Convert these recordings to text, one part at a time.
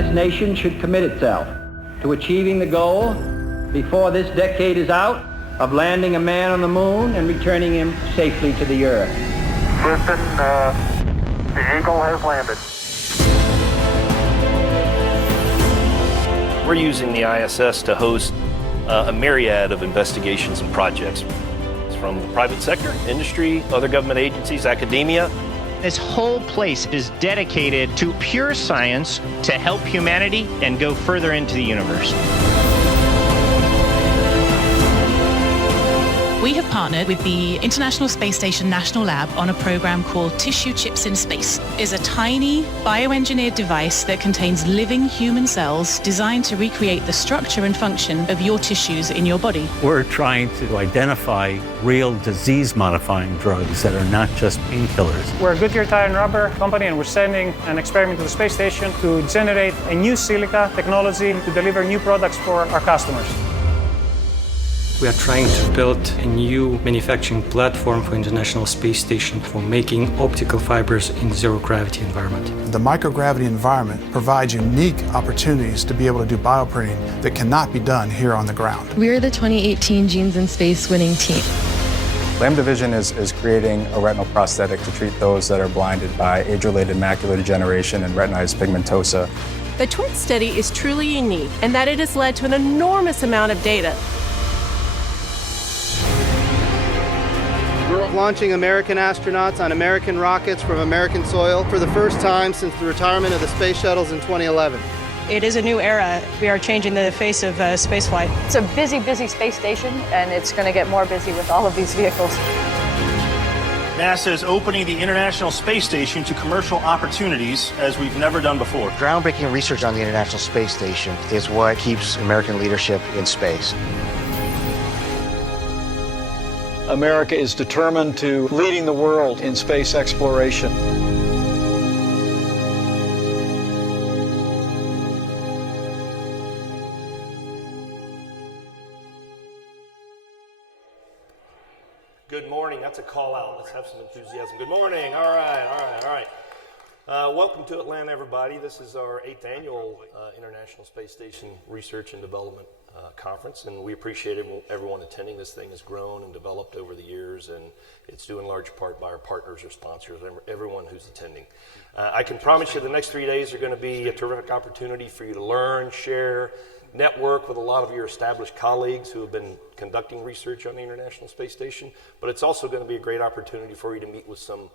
this nation should commit itself to achieving the goal before this decade is out of landing a man on the moon and returning him safely to the earth. Listen, the Eagle has landed. We're using the ISS to host a myriad of investigations and projects. It's from the private sector, industry, other government agencies, academia. This whole place is dedicated to pure science to help humanity and go further into the universe. We have partnered with the International Space Station National Lab on a program called Tissue Chips in Space. It's a tiny bioengineered device that contains living human cells designed to recreate the structure and function of your tissues in your body. We're trying to identify real disease-modifying drugs that are not just painkillers. We're a Goodyear Tire and Rubber company, and we're sending an experiment to the space station to generate a new silica technology to deliver new products for our customers. We are trying to build a new manufacturing platform for International Space Station for making optical fibers in zero-gravity environment. The microgravity environment provides unique opportunities to be able to do bioprinting that cannot be done here on the ground. We are the 2018 Genes in Space winning team. Lambda Vision is creating a retinal prosthetic to treat those that are blinded by age-related macular degeneration and retinitis pigmentosa. The TWINT study is truly unique in that it has led to an enormous amount of data. We're launching American astronauts on American rockets from American soil for the first time since the retirement of the space shuttles in 2011. It is a new era. We are changing the face of spaceflight. It's a busy, busy space station, and it's going to get more busy with all of these vehicles. NASA is opening the International Space Station to commercial opportunities as we've never done before. Groundbreaking research on the International Space Station is what keeps American leadership in space. America is determined to leading the world in space exploration. Good morning. That's a call out. Let's have some enthusiasm. Good morning. All right. Welcome to Atlanta, everybody. This is our 8th annual International Space Station Research and Development Conference, and we appreciate everyone attending. This thing has grown and developed over the years, and it's due in large part by our partners or sponsors, everyone who's attending. I can promise you the next 3 days are going to be a terrific opportunity for you to learn, share, network with a lot of your established colleagues who have been conducting research on the International Space Station, but it's also going to be a great opportunity for you to meet with some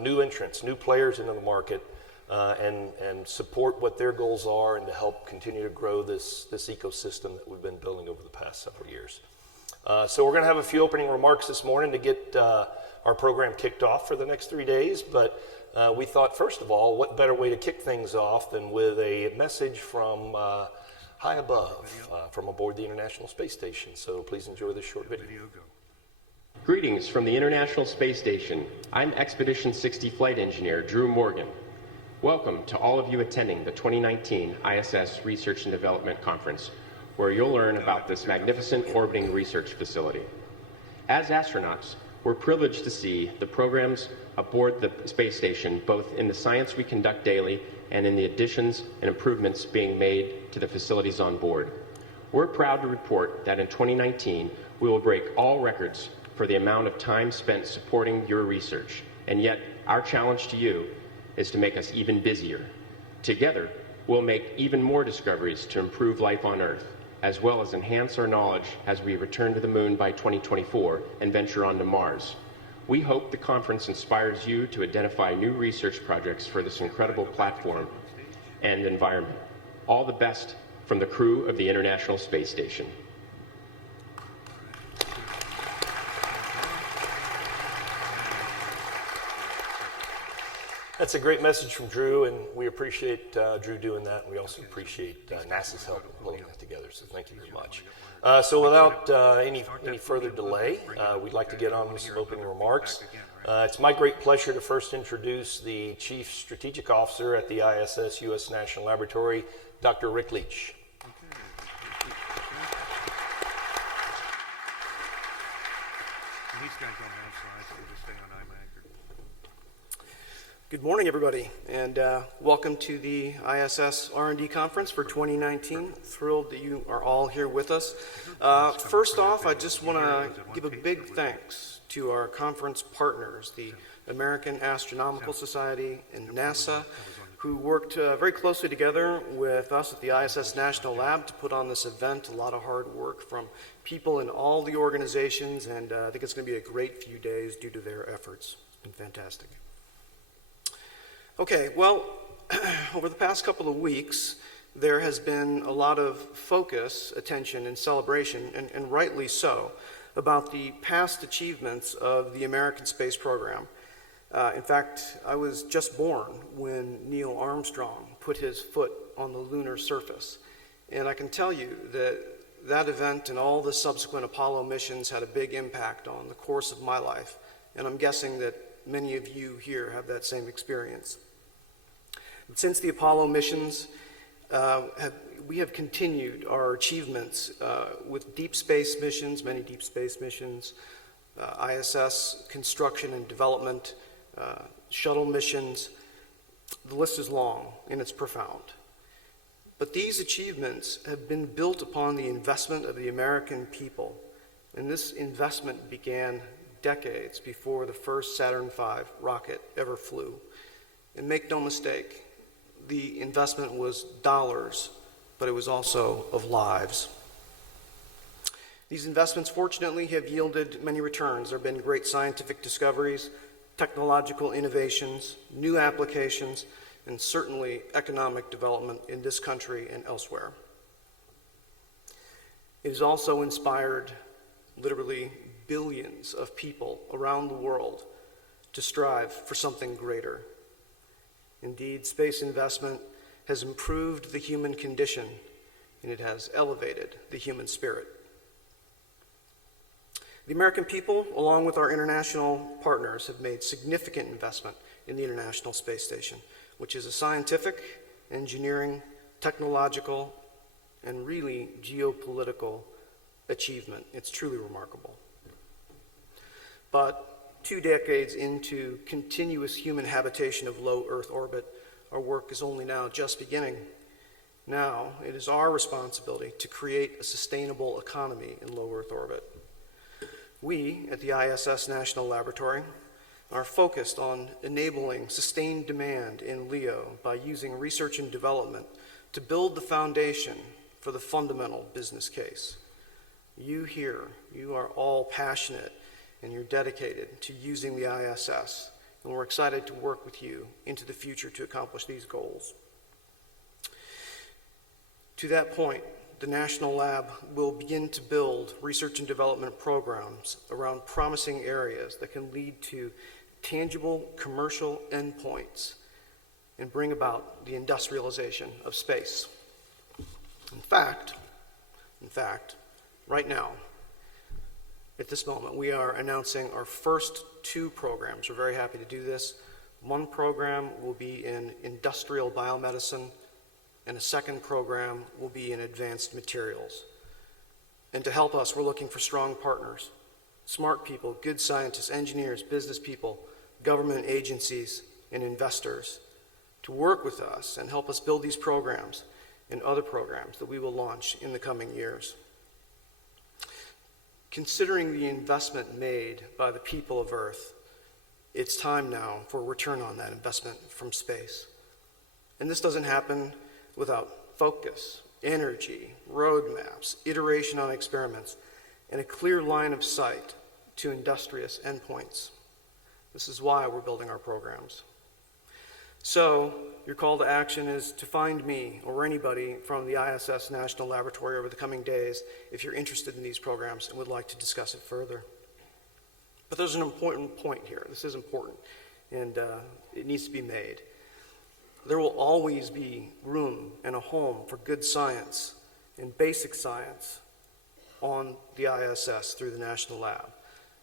new entrants, new players into the market, and support what their goals are and to help continue to grow this ecosystem that we've been building over the past several years. So we're going to have a few opening remarks this morning to get our program kicked off for the next 3 days, but we thought, first of all, what better way to kick things off than with a message from high above, from aboard the International Space Station. So please enjoy this short video. Greetings from the International Space Station. I'm Expedition 60 Flight Engineer Drew Morgan. Welcome to all of you attending the 2019 ISS Research and Development Conference, where you'll learn about this magnificent orbiting research facility. As astronauts, we're privileged to see the programs aboard the space station, both in the science we conduct daily and in the additions and improvements being made to the facilities on board. We're proud to report that in 2019, we will break all records for the amount of time spent supporting your research, and yet our challenge to you is to make us even busier. Together, we'll make even more discoveries to improve life on Earth, as well as enhance our knowledge as we return to the moon by 2024 and venture on to Mars. We hope the conference inspires you to identify new research projects for this incredible platform and environment. All the best from the crew of the International Space Station. That's a great message from Drew, and we appreciate Drew doing that, and we also appreciate NASA's help in pulling that together, so thank you very much. So without any further delay, we'd like to get on with some opening remarks. It's my great pleasure to first introduce the Chief Strategic Officer at the ISS U.S. National Laboratory, Dr. Rick Leach. These guys don't have slides, so we'll just stay on iMac. Good morning, everybody, and welcome to the ISS R&D conference for 2019. Thrilled that you are all here with us. First off, I just want to give a big thanks to our conference partners, the American Astronomical Society and NASA, who worked very closely together with us at the ISS National Lab to put on this event. A lot of hard work from people in all the organizations, and I think it's going to be a great few days due to their efforts. It's been fantastic. Okay, well, over the past couple of weeks, there has been a lot of focus, attention, and celebration, and rightly so, about the past achievements of the American space program. In fact, I was just born when Neil Armstrong put his foot on the lunar surface. And I can tell you that that event and all the subsequent Apollo missions had a big impact on the course of my life. And I'm guessing that many of you here have that same experience. Since the Apollo missions, we have continued our achievements with deep space missions, many deep space missions, ISS construction and development, shuttle missions. The list is long and it's profound. But these achievements have been built upon the investment of the American people. And this investment began decades before the first Saturn V rocket ever flew. And make no mistake, the investment was dollars, but it was also of lives. These investments, fortunately, have yielded many returns. There have been great scientific discoveries, technological innovations, new applications, and certainly economic development in this country and elsewhere. It has also inspired literally billions of people around the world to strive for something greater. Indeed, space investment has improved the human condition, and it has elevated the human spirit. The American people, along with our international partners, have made significant investment in the International Space Station, which is a scientific, engineering, technological, and really geopolitical achievement. It's truly remarkable. But 2 decades into continuous human habitation of low Earth orbit, our work is only now just beginning. Now, it is our responsibility to create a sustainable economy in low Earth orbit. We, at the ISS National Laboratory, are focused on enabling sustained demand in LEO by using research and development to build the foundation for the fundamental business case. You here, you are all passionate and you're dedicated to using the ISS, and we're excited to work with you into the future to accomplish these goals. To that point, the National Lab will begin to build research and development programs around promising areas that can lead to tangible commercial endpoints and bring about the industrialization of space. In fact, right now, at this moment, we are announcing our first 2 programs. We're very happy to do this. One program will be in industrial biomedicine, and a second program will be in advanced materials. And to help us, we're looking for strong partners, smart people, good scientists, engineers, business people, government agencies, and investors to work with us and help us build these programs and other programs that we will launch in the coming years. Considering the investment made by the people of Earth, it's time now for a return on that investment from space. And this doesn't happen without focus, energy, roadmaps, iteration on experiments, and a clear line of sight to industrious endpoints. This is why we're building our programs. So, your call to action is to find me or anybody from the ISS National Laboratory over the coming days if you're interested in these programs and would like to discuss it further. But there's an important point here. This is important, and it needs to be made. There will always be room and a home for good science and basic science on the ISS through the National Lab.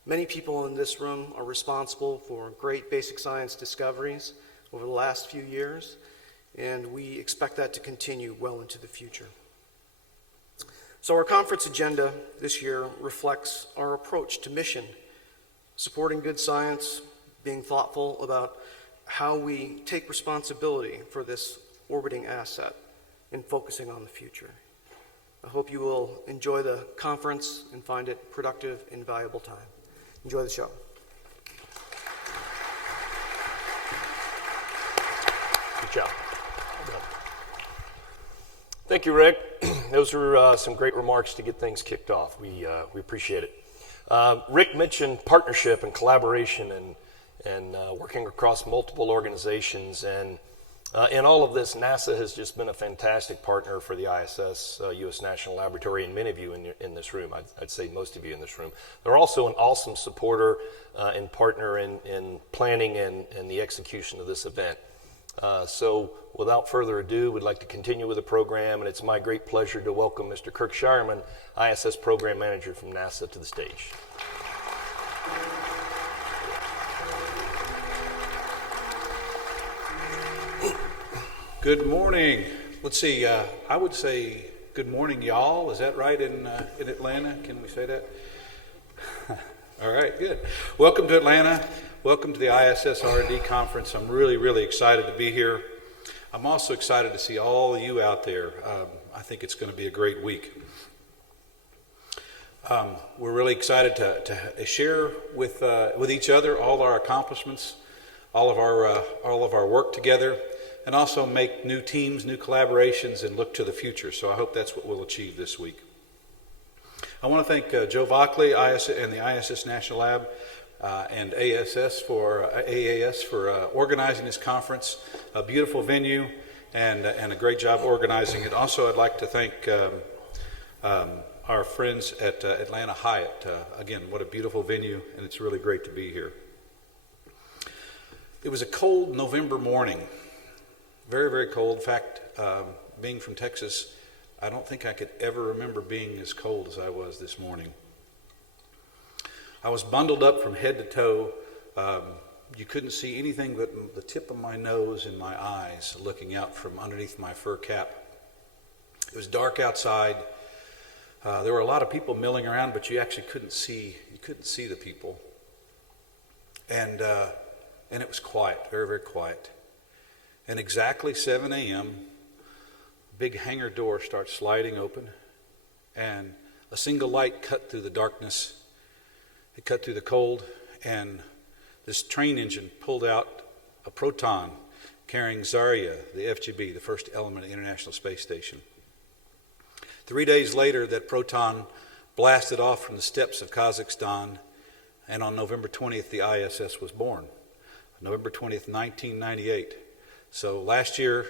Many people in this room are responsible for great basic science discoveries over the last few years, and we expect that to continue well into the future. So our conference agenda this year reflects our approach to mission, supporting good science, being thoughtful about how we take responsibility for this orbiting asset in focusing on the future. I hope you will enjoy the conference and find it productive and valuable time. Enjoy the show. Good job. Thank you, Rick. Those were some great remarks to get things kicked off. We appreciate it. Rick mentioned partnership and collaboration and working across multiple organizations. And in all of this, NASA has just been a fantastic partner for the ISS, U.S. National Laboratory, and many of you in this room. I'd say most of you in this room. They're also an awesome supporter and partner in planning and the execution of this event. So without further ado, we'd like to continue with the program, and it's my great pleasure to welcome Mr. Kirk Sharman, ISS Program Manager from NASA, to the stage. Good morning. Let's see, I would say good morning, y'all. Is that right in Atlanta? Can we say that? All right, good. Welcome to Atlanta. Welcome to the ISSRDC conference. I'm really, really excited to be here. I'm also excited to see all of you out there. I think it's going to be a great week. We're really excited to share with each other all our accomplishments, all of our work together, and also make new teams, new collaborations, and look to the future. So I hope that's what we'll achieve this week. I want to thank Joe Vockley and the ISS National Lab and AAS for organizing this conference. A beautiful venue and a great job organizing it. Also, I'd like to thank our friends at Atlanta Hyatt. Again, what a beautiful venue, and it's really great to be here. It was a cold November morning. Very, very cold. In fact, being from Texas, I don't think I could ever remember being as cold as I was this morning. I was bundled up from head to toe. You couldn't see anything but the tip of my nose and my eyes looking out from underneath my fur cap. It was dark outside. There were a lot of people milling around, but you actually couldn't see the people. And it was quiet, very, very quiet. And exactly 7 a.m., big hangar door starts sliding open, and a single light cut through the darkness. It cut through the cold, and this train engine pulled out a Proton carrying Zarya, the FGB, the first element of the International Space Station. 3 days later, that Proton blasted off from the steppes of Kazakhstan, and on November 20th, the ISS was born. November 20th, 1998. So last year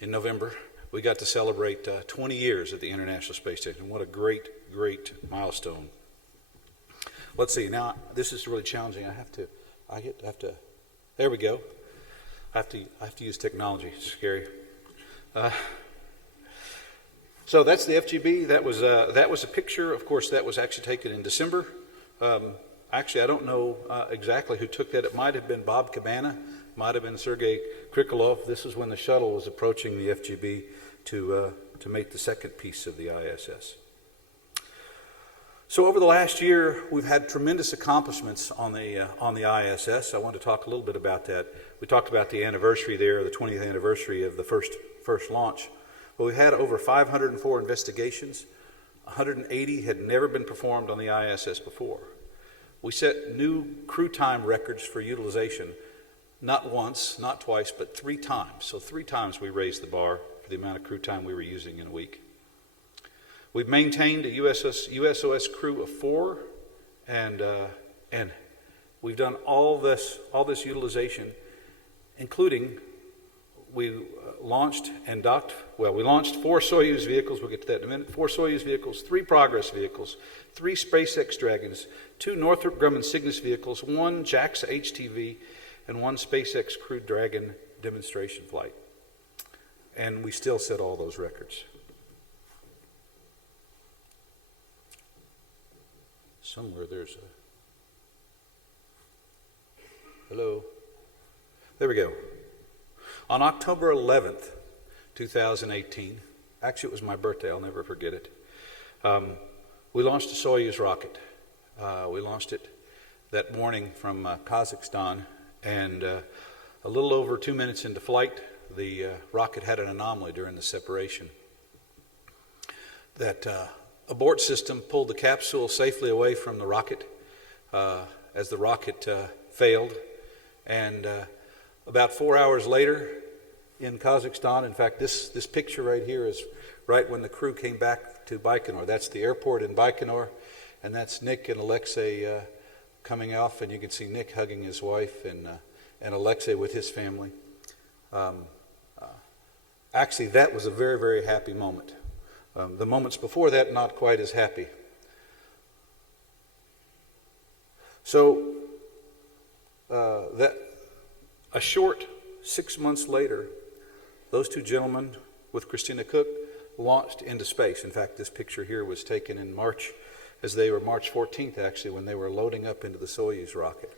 in November, we got to celebrate 20 years at the International Space Station. What a great, great milestone. Let's see, now this is really challenging. I have to, there we go. I have to use technology, it's scary. So that's the FGB. That was a picture. Of course, that was actually taken in December. Actually, I don't know exactly who took that. It might have been Bob Cabana, might have been Sergei Krikalev. This is when the shuttle was approaching the FGB to make the second piece of the ISS. So over the last year, we've had tremendous accomplishments on the ISS. I want to talk a little bit about that. We talked about the anniversary there, the 20th anniversary of the first launch. But we had over 504 investigations. 180 had never been performed on the ISS before. We set new crew time records for utilization, not once, not twice, but 3 times. So 3 times we raised the bar for the amount of crew time we were using in a week. We've maintained a USOS crew of 4, and we've done all this utilization, including we launched and docked. Well, we launched 4 Soyuz vehicles. We'll get to that in a minute. 4 Soyuz vehicles, 3 Progress vehicles, 3 SpaceX Dragons, 2 Northrop Grumman Cygnus vehicles, 1 JAXA HTV, and 1 SpaceX Crew Dragon demonstration flight. And we still set all those records. Somewhere there's a... Hello? There we go. On October 11th, 2018, actually it was my birthday, I'll never forget it, we launched a Soyuz rocket. We launched it that morning from Kazakhstan, and A little over 2 minutes into flight, the rocket had an anomaly during the separation. That abort system pulled the capsule safely away from the rocket as the rocket failed. And about 4 hours later in Kazakhstan, in fact, this picture right here is right when the crew came back to Baikonur. That's the airport in Baikonur, and that's Nick and Alexei coming off, and you can see Nick hugging his wife and Alexei with his family. Actually, that was a very, very happy moment. The moments before that, not quite as happy. So, that a short 6 months later, those two gentlemen with Christina Cook launched into space. In fact, this picture here was taken in March, as they were March 14th, actually, when they were loading up into the Soyuz rocket.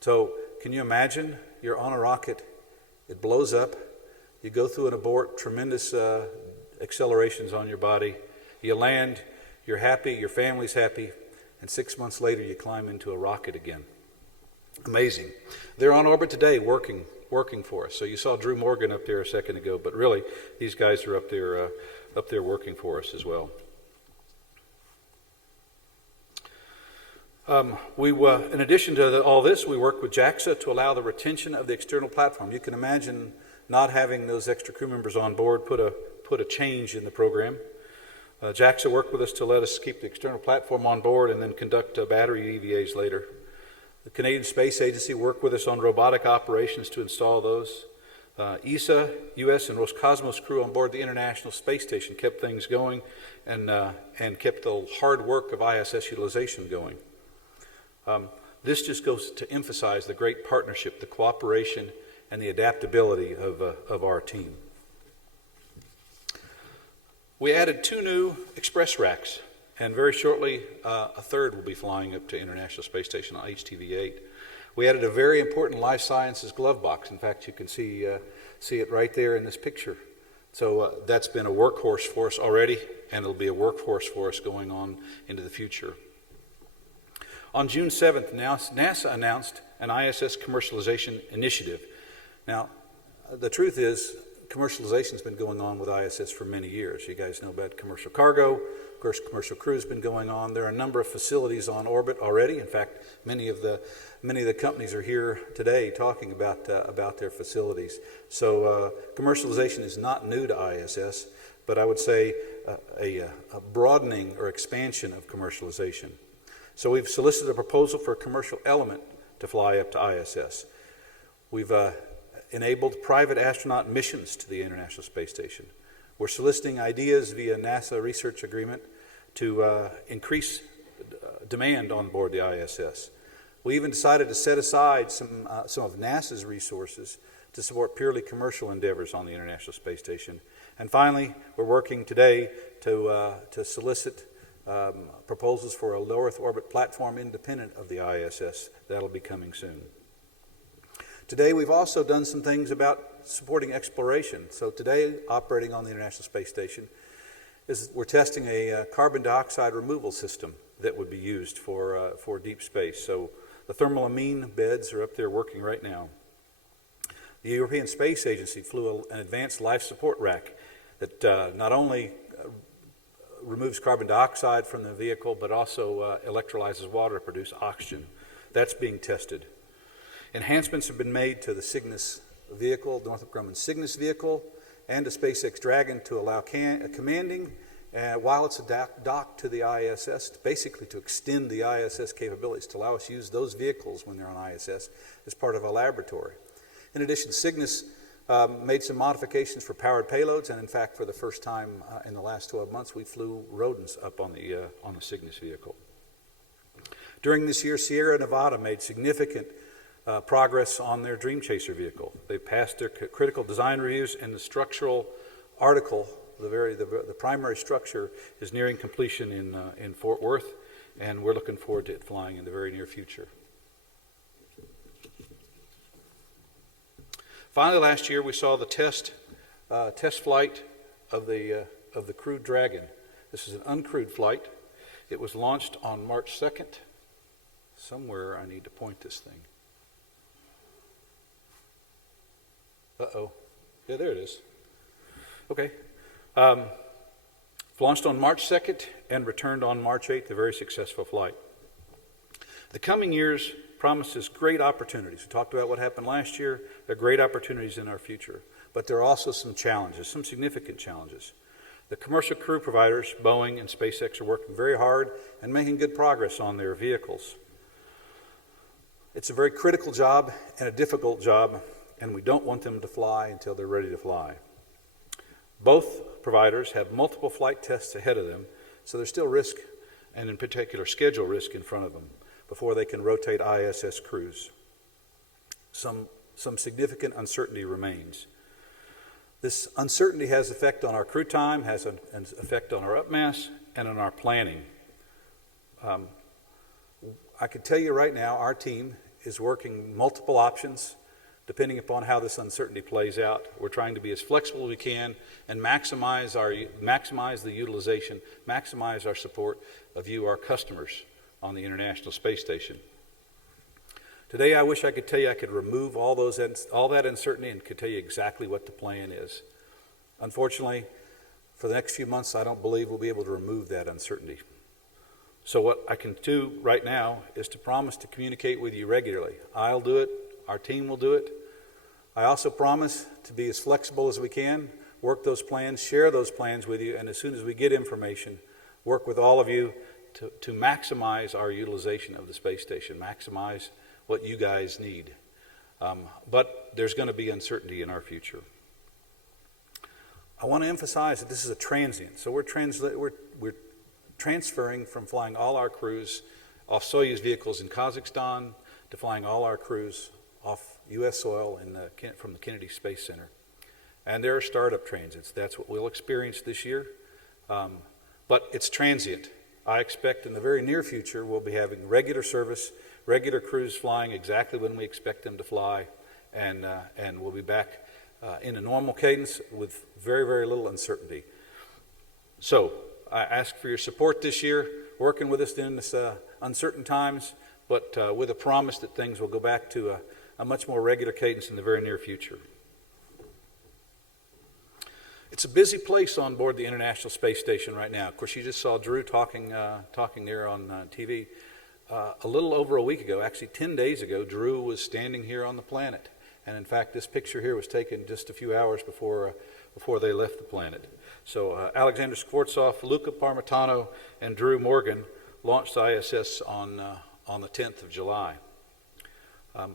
So, can you imagine? You're on a rocket, it blows up, you go through an abort, tremendous accelerations on your body, you land, you're happy, your family's happy, and 6 months later you climb into a rocket again. Amazing. They're on orbit today working for us. So you saw Drew Morgan up there a second ago, but really these guys are up there working for us as well. In addition to all this, we work with JAXA to allow the retention of the external platform. You can imagine not having those extra crew members on board put a change in the program. JAXA worked with us to let us keep the external platform on board and then conduct battery EVAs later. The Canadian Space Agency worked with us on robotic operations to install those. ESA, US, and Roscosmos crew on board the International Space Station kept things going and kept the hard work of ISS utilization going. This just goes to emphasize the great partnership, the cooperation, and the adaptability of our team. We added 2 new express racks, and very shortly a third will be flying up to International Space Station on HTV-8. We added a very important life sciences glove box. In fact, you can see it right there in this picture. So that's been a workhorse for us already, and it'll be a workhorse for us going on into the future. On June 7th, NASA announced an ISS commercialization initiative. Now, the truth is, commercialization has been going on with ISS for many years. You guys know about commercial cargo. Of course, commercial crew has been going on. There are a number of facilities on orbit already. In fact, many of the companies are here today talking about their facilities. So commercialization is not new to ISS, but I would say a broadening or expansion of commercialization. So we've solicited a proposal for a commercial element to fly up to ISS. We've enabled private astronaut missions to the International Space Station. We're soliciting ideas via NASA research agreement to increase demand on board the ISS. We even decided to set aside some of NASA's resources to support purely commercial endeavors on the International Space Station. And finally, we're working today to solicit proposals for a low Earth orbit platform independent of the ISS. That'll be coming soon. Today, we've also done some things about supporting exploration. So today, operating on the International Space Station, we're testing a carbon dioxide removal system that would be used for deep space. So the thermal amine beds are up there working right now. The European Space Agency flew an advanced life support rack that not only removes carbon dioxide from the vehicle, but also electrolyzes water to produce oxygen. That's being tested. Enhancements have been made to the Cygnus vehicle, Northrop Grumman Cygnus vehicle, and the SpaceX Dragon to allow commanding while it's docked to the ISS, basically to extend the ISS capabilities, to allow us to use those vehicles when they're on ISS as part of a laboratory. In addition, Cygnus made some modifications for powered payloads, and in fact, for the first time in the last 12 months, we flew rodents up on the Cygnus vehicle. During this year, Sierra Nevada made significant progress on their Dream Chaser vehicle. They passed their critical design reviews, and the structural article, the primary structure, is nearing completion in Fort Worth, and we're looking forward to it flying in the very near future. Finally, last year we saw the test flight of the crewed Dragon. This is an uncrewed flight. It was launched on March 2nd. Somewhere I need to point this thing. Uh-oh. Yeah, there it is. Okay. Launched on March 2nd and returned on March 8th, a very successful flight. The coming years promises great opportunities. We talked about what happened last year. There are great opportunities in our future. But there are also some challenges, some significant challenges. The commercial crew providers, Boeing and SpaceX, are working very hard and making good progress on their vehicles. It's a very critical job and a difficult job, and we don't want them to fly until they're ready to fly. Both providers have multiple flight tests ahead of them, so there's still risk, and in particular schedule risk in front of them before they can rotate ISS crews. Some significant uncertainty remains. This uncertainty has effect on our crew time, has an effect on our upmass, and on our planning. I can tell you right now, our team is working multiple options depending upon how this uncertainty plays out. We're trying to be as flexible as we can and maximize the utilization, maximize our support of you, our customers, on the International Space Station. Today, I wish I could tell you I could remove all that uncertainty and could tell you exactly what the plan is. Unfortunately, for the next few months, I don't believe we'll be able to remove that uncertainty. So what I can do right now is to promise to communicate with you regularly. I'll do it. Our team will do it. I also promise to be as flexible as we can, work those plans, share those plans with you, and as soon as we get information, work with all of you to maximize our utilization of the space station, maximize what you guys need. But there's going to be uncertainty in our future. I want to emphasize that this is a transient. So we're transferring from flying all our crews off Soyuz vehicles in Kazakhstan to flying all our crews off U.S. soil from the Kennedy Space Center. And there are startup transits. That's what we'll experience this year. But it's transient. I expect in the very near future we'll be having regular service, regular crews flying exactly when we expect them to fly, and we'll be back in a normal cadence with very, very little uncertainty. So I ask for your support this year, working with us in this uncertain times, but with a promise that things will go back to a much more regular cadence in the very near future. It's a busy place on board the International Space Station right now. Of course, you just saw Drew talking there on TV. A little over a week ago, actually 10 days ago, Drew was standing here on the planet. And in fact, this picture here was taken just a few hours before they left the planet. So Alexander Skvortsov, Luca Parmitano, and Drew Morgan launched ISS on the 10th of July.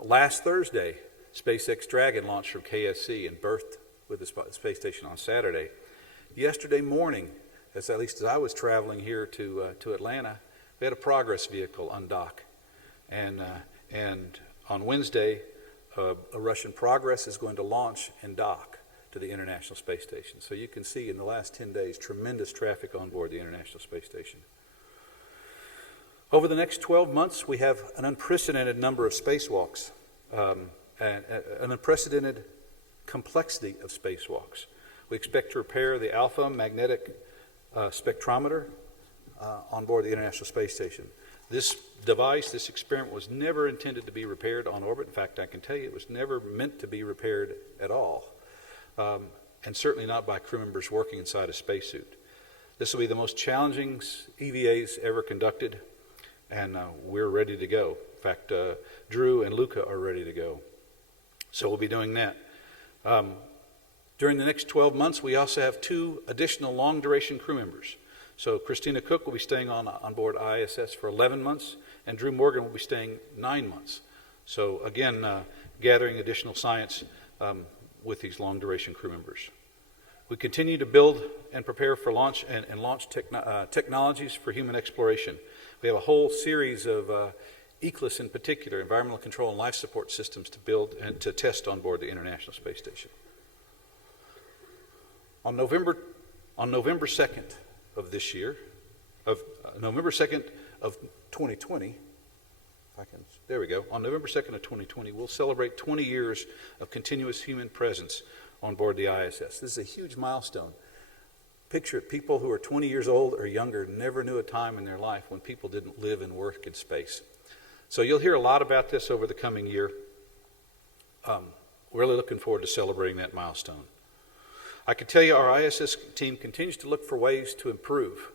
Last Thursday, SpaceX Dragon launched from KSC and berthed with the space station on Saturday. Yesterday morning, at least as I was traveling here to Atlanta, we had a Progress vehicle undock. And on Wednesday, a Russian Progress is going to launch and dock to the International Space Station. So you can see in the last 10 days, tremendous traffic on board the International Space Station. Over the next 12 months, we have an unprecedented number of spacewalks, an unprecedented complexity of spacewalks. We expect to repair the Alpha magnetic spectrometer on board the International Space Station. This device, this experiment, was never intended to be repaired on orbit. In fact, I can tell you it was never meant to be repaired at all, and certainly not by crew members working inside a spacesuit. This will be the most challenging EVAs ever conducted, and we're ready to go. In fact, Drew and Luca are ready to go. So we'll be doing that. During the next 12 months, we also have 2 additional long-duration crew members. So Christina Cook will be staying on board ISS for 11 months, and Drew Morgan will be staying 9 months. So again, gathering additional science with these long-duration crew members. We continue to build and prepare for launch and launch technologies for human exploration. We have a whole series of ECLS in particular, environmental control and life support systems, to build and to test on board the International Space Station. On November 2nd of this year, November 2nd of 2020, there we go. On November 2nd of 2020, we'll celebrate 20 years of continuous human presence on board the ISS. This is a huge milestone. Picture it, people who are 20 years old or younger never knew a time in their life when people didn't live and work in space. So you'll hear a lot about this over the coming year. Really looking forward to celebrating that milestone. I can tell you our ISS team continues to look for ways to improve.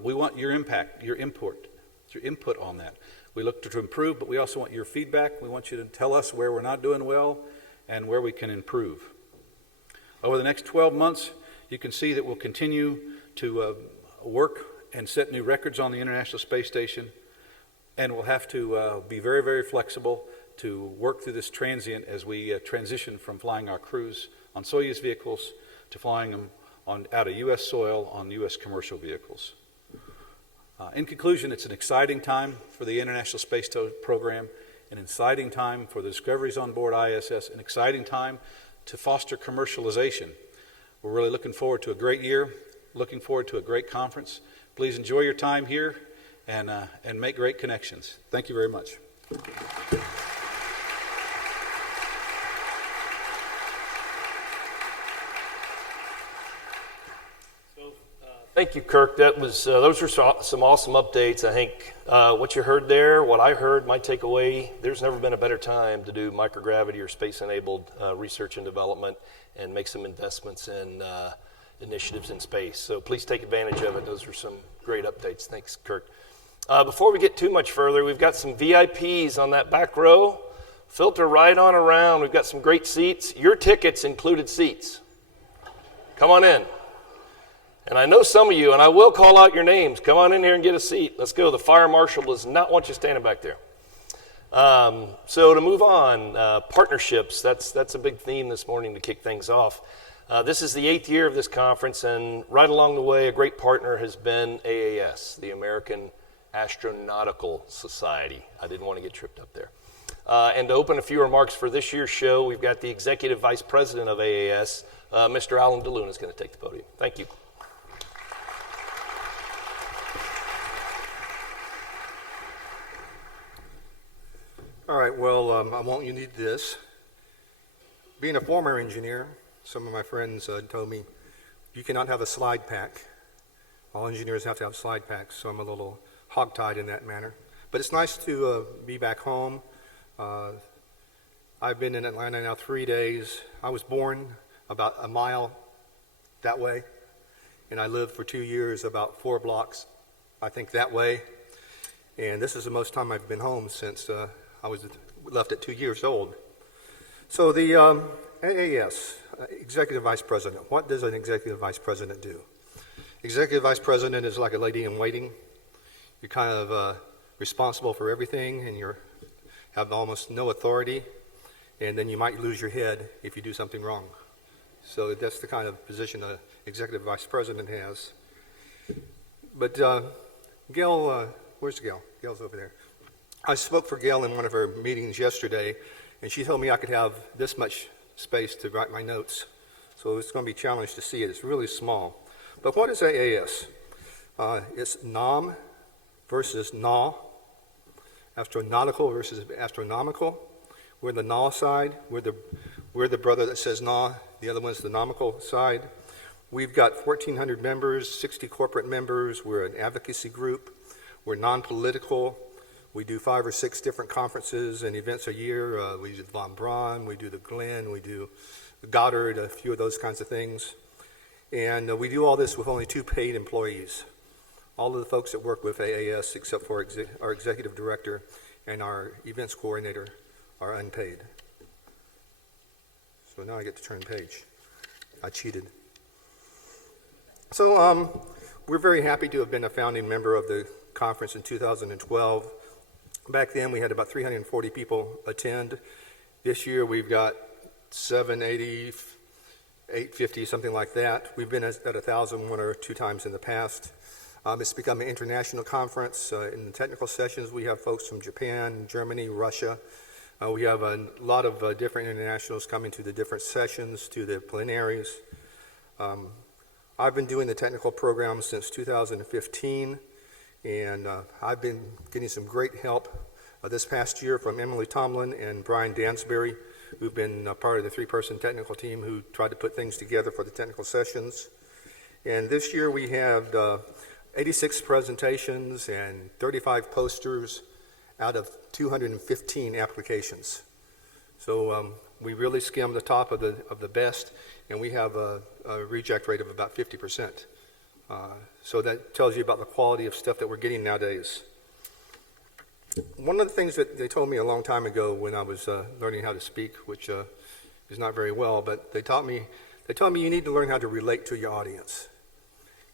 We want your impact, your input on that. We look to improve, but we also want your feedback. We want you to tell us where we're not doing well and where we can improve. Over the next 12 months, you can see that we'll continue to work and set new records on the International Space Station, and we'll have to be very, very flexible to work through this transient as we transition from flying our crews on Soyuz vehicles to flying them out of U.S. soil on U.S. commercial vehicles. In conclusion, it's an exciting time for the International Space Program, an exciting time for the discoveries on board ISS, an exciting time to foster commercialization. We're really looking forward to a great year, looking forward to a great conference. Please enjoy your time here and make great connections. Thank you very much. Thank you, Kirk. That was those were some awesome updates. I think what you heard there, what I heard, my takeaway, there's never been a better time to do microgravity or space-enabled research and development and make some investments in initiatives in space. So please take advantage of it. Those are some great updates. Thanks, Kirk. Before we get too much further, we've got some VIPs on that back row. Filter right on around. We've got some great seats. Your tickets included seats. Come on in. And I know some of you, and I will call out your names. Come on in here and get a seat. Let's go. The fire marshal does not want you standing back there. So to move on, partnerships, that's a big theme this morning to kick things off. This is the 8th year of this conference, and right along the way, a great partner has been AAS, the American Astronautical Society. I didn't want to get tripped up there. And to open a few remarks for this year's show, we've got the Executive Vice President of AAS, Mr. Alan DeLuna is going to take the podium. Thank you. All right, well, I won't need this. Being a former engineer, some of my friends told me, you cannot have a slide pack. All engineers have to have slide packs, so I'm a little hogtied in that manner. But it's nice to be back home. I've been in Atlanta now 3 days. I was born about a mile that way, and I lived for 2 years about 4 blocks, I think, that way. And this is the most time I've been home since I was left at 2 years old. So the AAS, Executive Vice President, what does an Executive Vice President do? Executive Vice President is like a lady in waiting. You're kind of responsible for everything, and you have almost no authority, and then you might lose your head if you do something wrong. So that's the kind of position an Executive Vice President has. But Gail, where's Gail? Gail's over there. I spoke for Gail in one of her meetings yesterday, and she told me I could have this much space to write my notes. So it's going to be a challenge to see it. It's really small. But what is AAS? It's NOM versus NA, astronautical versus astronomical. We're the NA side. We're the brother that says NA. The other one's the nomical side. We've got 1,400 members, 60 corporate members. We're an advocacy group. We're non-political. We do 5 or 6 different conferences and events a year. We do the Von Braun, we do the Glenn, we do the Goddard, a few of those kinds of things. And we do all this with only 2 paid employees. All of the folks that work with AAS, except for our executive director and our events coordinator, are unpaid. So now I get to turn the page. I cheated. So we're very happy to have been a founding member of the conference in 2012. Back then, we had about 340 people attend. This year, we've got 780, 850, something like that. We've been at 1,000 one or 2 times in the past. It's become an international conference. In the technical sessions, we have folks from Japan, Germany, Russia. We have a lot of different internationals coming to the different sessions, to the plenaries. I've been doing the technical program since 2015. And I've been getting some great help this past year from Emily Tomlin and Brian Dansbury, who've been part of the 3-person technical team who tried to put things together for the technical sessions. And this year we have 86 presentations and 35 posters out of 215 applications. So we really skim the top of the best, and we have a reject rate of about 50%. So that tells you about the quality of stuff that we're getting nowadays. One of the things that they told me a long time ago when I was learning how to speak, which is not very well, but they told me you need to learn how to relate to your audience.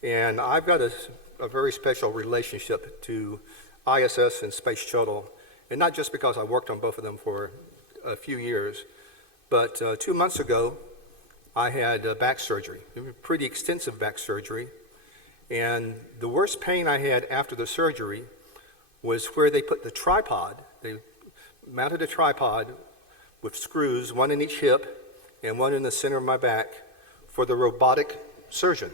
And I've got a very special relationship to ISS and Space Shuttle, and not just because I worked on both of them for a few years, but 2 months ago, I had back surgery, pretty extensive back surgery, and the worst pain I had after the surgery was where they put the tripod. They mounted a tripod with screws, one in each hip and one in the center of my back for the robotic surgeon.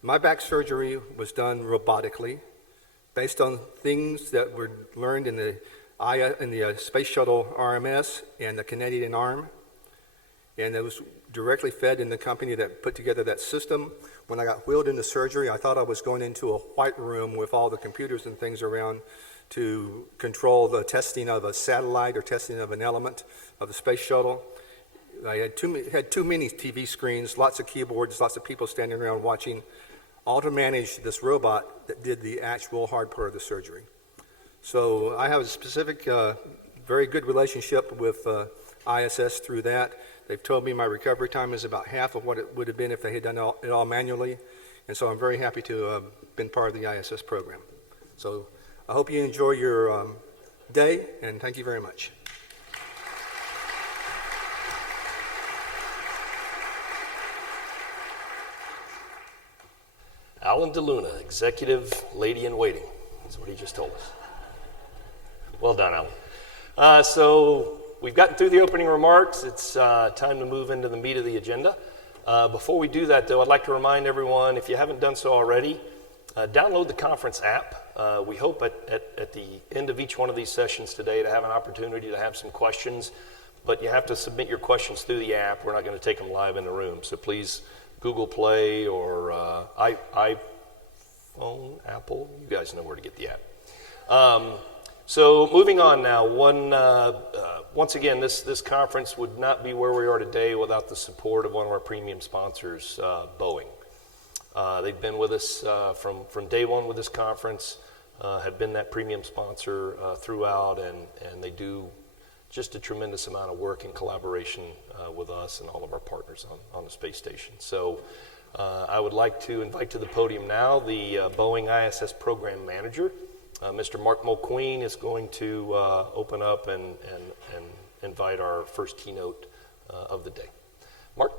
My back surgery was done robotically based on things that were learned in the Space Shuttle RMS and the Canadian arm. And it was directly fed in the company that put together that system. When I got wheeled into surgery, I thought I was going into a white room with all the computers and things around to control the testing of a satellite or testing of an element of the space shuttle. I had too many TV screens, lots of keyboards, lots of people standing around watching, all to manage this robot that did the actual hard part of the surgery. So I have a specific, very good relationship with ISS through that. They've told me my recovery time is about half of what it would have been if they had done it all manually. And so I'm very happy to have been part of the ISS program. So I hope you enjoy your day, and thank you very much. Alan DeLuna, Executive Lady-in-Waiting. That's what he just told us. Well done, Alan. So we've gotten through the opening remarks. It's time to move into the meat of the agenda. Before we do that, though, I'd like to remind everyone, if you haven't done so already, download the conference app. We hope at the end of each one of these sessions today to have an opportunity to have some questions, but you have to submit your questions through the app. We're not going to take them live in the room, so please Google Play or iPhone, Apple, you guys know where to get the app. So moving on now, once again, this conference would not be where we are today without the support of one of our premium sponsors, Boeing. They've been with us from day one with this conference, have been that premium sponsor throughout, and they do just a tremendous amount of work in collaboration with us and all of our partners on the space station. So I would like to invite to the podium now the Boeing ISS Program Manager. Mr. Mark Mulqueen is going to open up and invite our first keynote of the day. Mark?